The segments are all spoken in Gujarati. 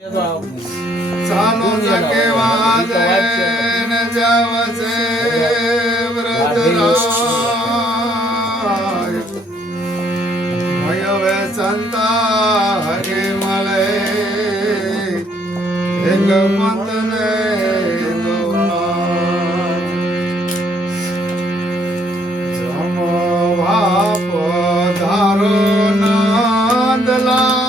ચાલો જકેવા જૈન જવસે વ્રતરાય ભયવે સંતા હરિ મળે એક મંતને જમવા પધારો નંદલા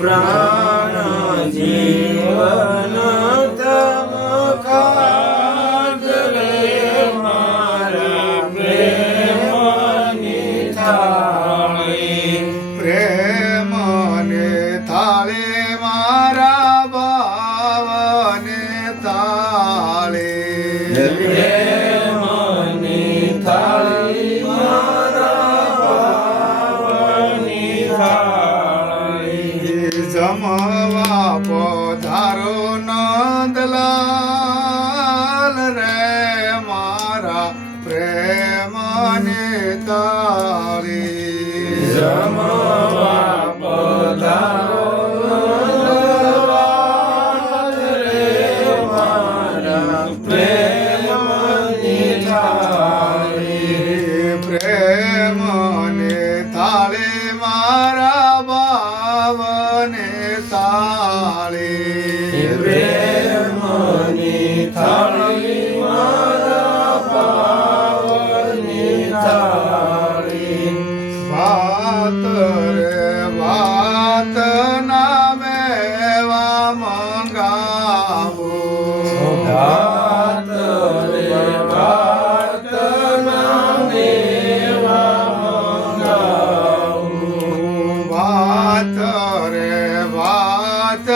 પ્રાણ જીવન તમ કાજ રે મારા પ્રેમની થાળી પ્રેમની થાળી મારા ભાવની થાળી પ્રેમની થાળી મારા ભાવની થાળી જમવા પધારો નંદલાલ રે મારા પ્રેમની થાળી જમવા પધારો નંદલાલ રે મારા પ્રેમની થાળી પ્રેમની થાળી મારા ભાવની થાળી પ્રેમની થાળી મારા ભાવની થાળી ભાત રે ભાત નામે એવા મંગાવો ભાત રે ભાત નામે એવા મંગાવું ભાત રે ભાત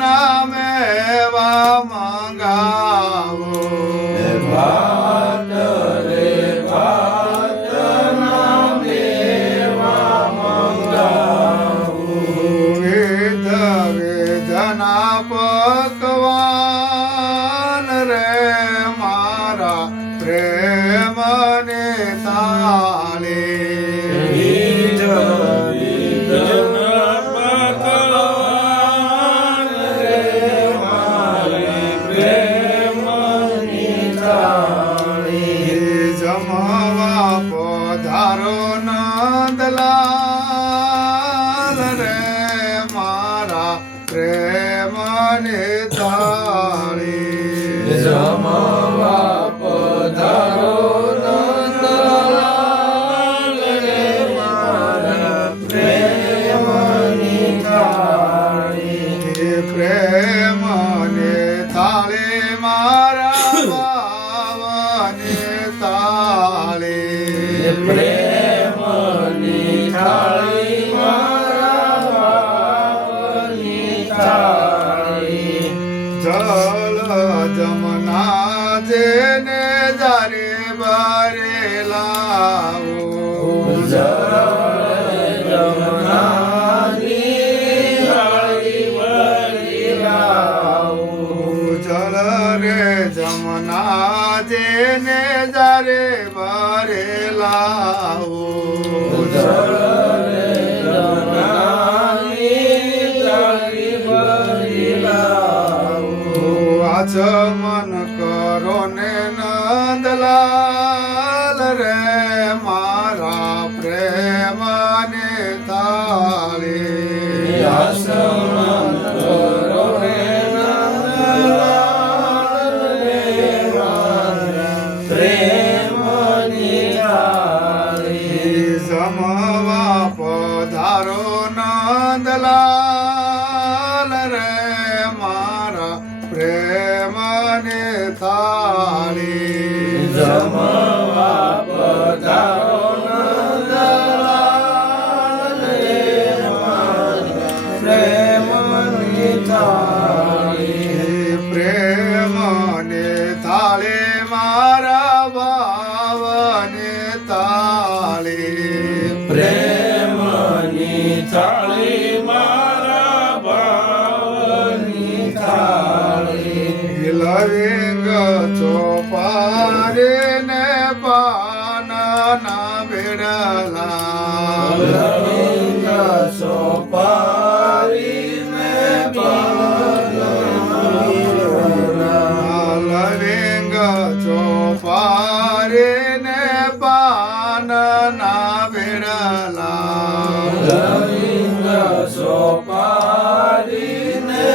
નામે એવા મંગાવો ભાત રે ભાત નામે એવા મંગાવું વિધ વિધના પકવાન રે મારા પ્રેમની થાળી વિધ વિધના પકવાન રે મારી પ્રેમની થાળી જમવા પધારો નંદલાલ રે મારા પ્રેમની થાળી જમવા પધારો નંદલાલ રે મારા પ્રેમની થાળી પ્રેમની થાળી મારા ભાવની થાળી પ્રેમની થાળી મારા બાપની થાળી જલ જમના જેને જારે બારે લાવો જમનાની થાળી ભરી લાવો જલ રે જમના જેને જારે બારે લાવો આચમન કરો ને નંદલાલ રે મારા પ્રેમને થાળી જમવા પધારો નંદલાલ રે મારા પ્રેમને થાળી જમવા પધારો નંદલાલ રે મારા પ્રેમની થાળી પ્રેમને થાળે મારા ભાવને થાળી પ્રેમની થાળી મારા ભાવની થાળી લવિંગ ચોપારે ને પાના ભેડલા લવિંગ સોપારીને લવિંગ ચોપારે ને પાના ભેડલા લવિંગ સોપારીને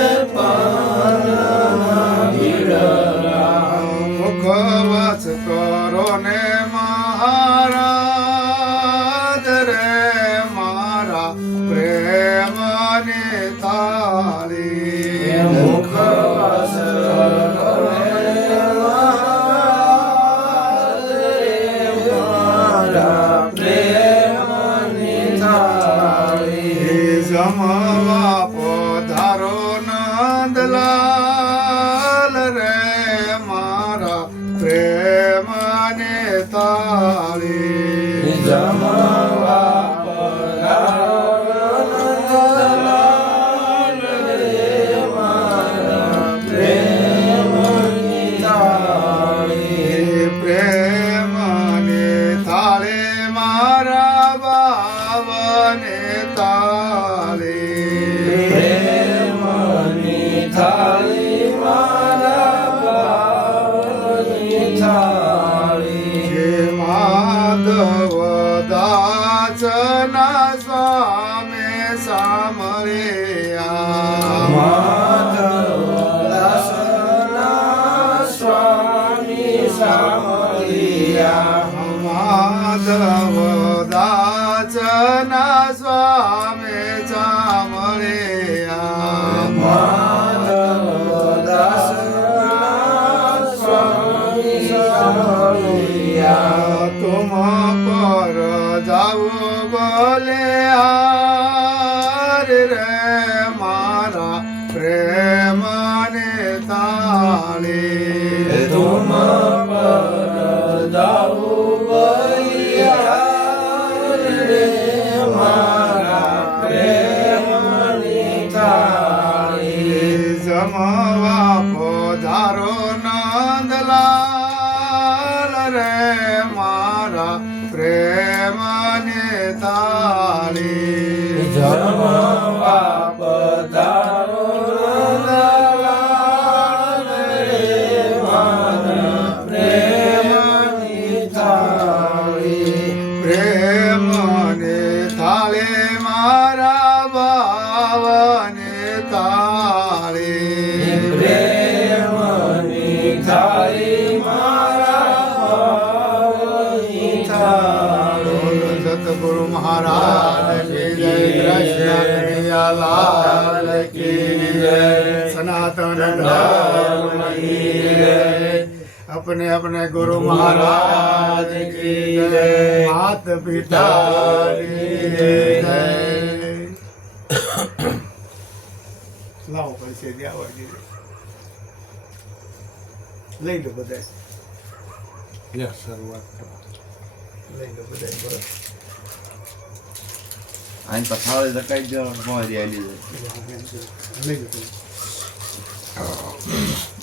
મુખવાસ કરો ને મહારાજ રે મારા પ્રેમની થાળી મુખવાસ મારા પ્રેમની થાળી જમવા પધારો નંદલાલ રે મારા પ્રેમની થાળી જમવા પધારો નંદલાલ રે મારા પ્રેમની થાળી પ્રેમની થાળે મારા બાવને થાળી પ્રેમની થાળી મારા બાવની થાળી માધવ દાસના સ્વામી સામળિયા માધવદાસના સ્વામી સામળિયા માધવ દાસના સ્વામી સામળિયા માધવદાસના સ્વામી સામળિયા તુમ પર જાઓ બોલે હાર રે મારા પ્રેમને થાળી તુમ પર જાઉં બલિહાર રે મારા પ્રેમની થાળી જમવા પધારો નંદલાલ રે મારા પ્રેમને થાળી જમવા પધારો નંદલાલ રે મારા પ્રેમની થાળી પ્રેમને થાળે મારા બાવને થાળી પ્રેમની થાળી મારા ભાવની થાળી સતગુરુ મહારાજ કી જય કૃષ્ણ કનૈયાલાલ કી જય સનાતન ધર્મ કી જય अपने अपने गुरु महाराज की जय, मात पिता की जय। लाओ पैसे दिया वाली લઈ લો બધા શરૂઆત કરો લઈ લો બધા બરાબર આઈ પથાળે દકાઈ જો મોરી આલી લઈ લો